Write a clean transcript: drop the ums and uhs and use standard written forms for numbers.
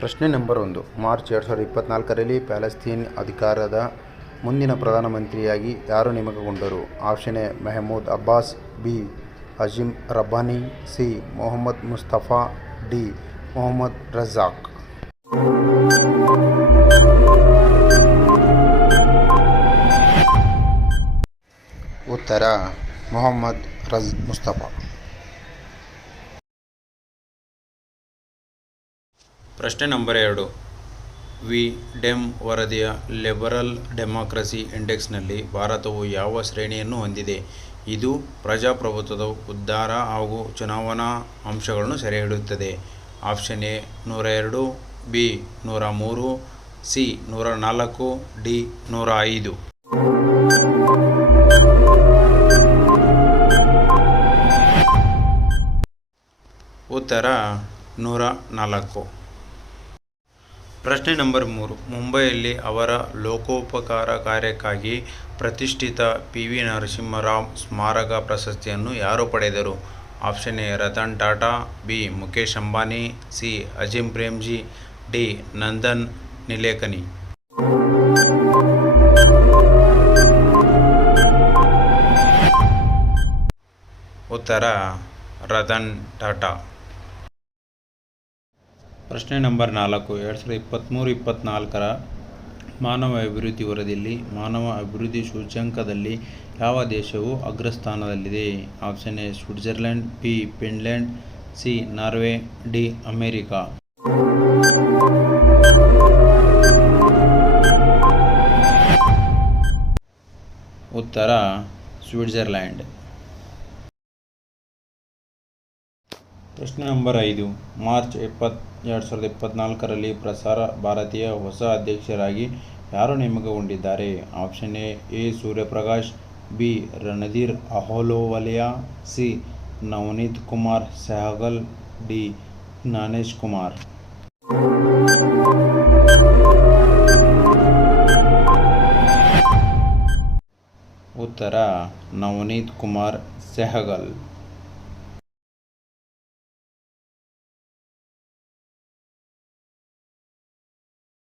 ಪ್ರಶ್ನೆ number 1. March 2024ರಲ್ಲಿ Palestine ಅಧಿಕಾರದ ಮುಂದಿನ ಪ್ರಧಾನಮಂತ್ರಿಯಾಗಿ ಯಾರು ನೇಮಕಗೊಂಡರು? Option A Mahmoud Abbas, B Azim Rabbani, C Mohammad Mustafa, D Mohammad Razak. ಉತ್ತರ ಮೊಹಮ್ಮದ್ ಮುಸ್ತಫಾ. ಪ್ರಶ್ನೆ ನಂಬರ್ 2. ವಿ ಡೆಮ್ ವರದಿಯ ಲಿಬರಲ್ ಡೆಮಾಕ್ರಸಿ ಇಂಡೆಕ್ಸ್ನಲ್ಲಿ ಭಾರತವು ಯಾವ ಶ್ರೇಣಿಯನ್ನು ಹೊಂದಿದೆ? ಇದು ಪ್ರಜಾಪ್ರಭುತ್ವದ ಉದ್ಧಾರ ಹಾಗೂ ಚುನಾವಣಾ ಅಂಶಗಳನ್ನು ಸೆರೆಹಿಡಿಯುತ್ತದೆ. Option A 102, B 103, C 104, D 105. ಉತ್ತರ 104. ಪ್ರಶ್ನೆ ನಂಬರ್ 3. ಮುಂಬೈಯಲ್ಲಿ ಅವರ ಲೋಕೋಪಕಾರ ಕಾರ್ಯಕ್ಕಾಗಿ ಪ್ರತಿಷ್ಠಿತ ಪಿ ವಿ ನರಸಿಂಹರಾವ್ ಸ್ಮಾರಕ ಪ್ರಶಸ್ತಿಯನ್ನು ಯಾರು ಪಡೆದರು? Option A Ratan Tata, B Mukesh Ambani, C Azim Premji, D Nandan Nilekani. ಉತ್ತರ ರತನ್ ಟಾಟಾ. ಪ್ರಶ್ನೆ ನಂಬರ್ 4. 2023-24ರ ಮಾನವ ಅಭಿವೃದ್ಧಿ ವರದಿಯಲ್ಲಿ ಮಾನವ ಅಭಿವೃದ್ಧಿ ಸೂಚ್ಯಂಕದಲ್ಲಿ ಯಾವ ದೇಶವು ಅಗ್ರಸ್ಥಾನದಲ್ಲಿದೆ? Option A Switzerland, B Finland, C Norway, D America. ಉತ್ತರ ಸ್ವಿಟ್ಜರ್ಲೆಂಡ್. ಪ್ರಶ್ನೆ ನಂಬರ್ 5. ಮಾರ್ಚ್ 2024ರಲ್ಲಿ ಪ್ರಸಾರ ಭಾರತಿಯ ಹೊಸ ಅಧ್ಯಕ್ಷರಾಗಿ ಯಾರು ನೇಮಕಗೊಂಡಿದ್ದಾರೆ? Option A Suryaprakash, B Ranadhir Ahluwalia, C Navneet Kumar Sehgal, D Gyanesh Kumar. ಉತ್ತರ ನವನೀತ್ ಕುಮಾರ್ ಸೆಹಗಲ್.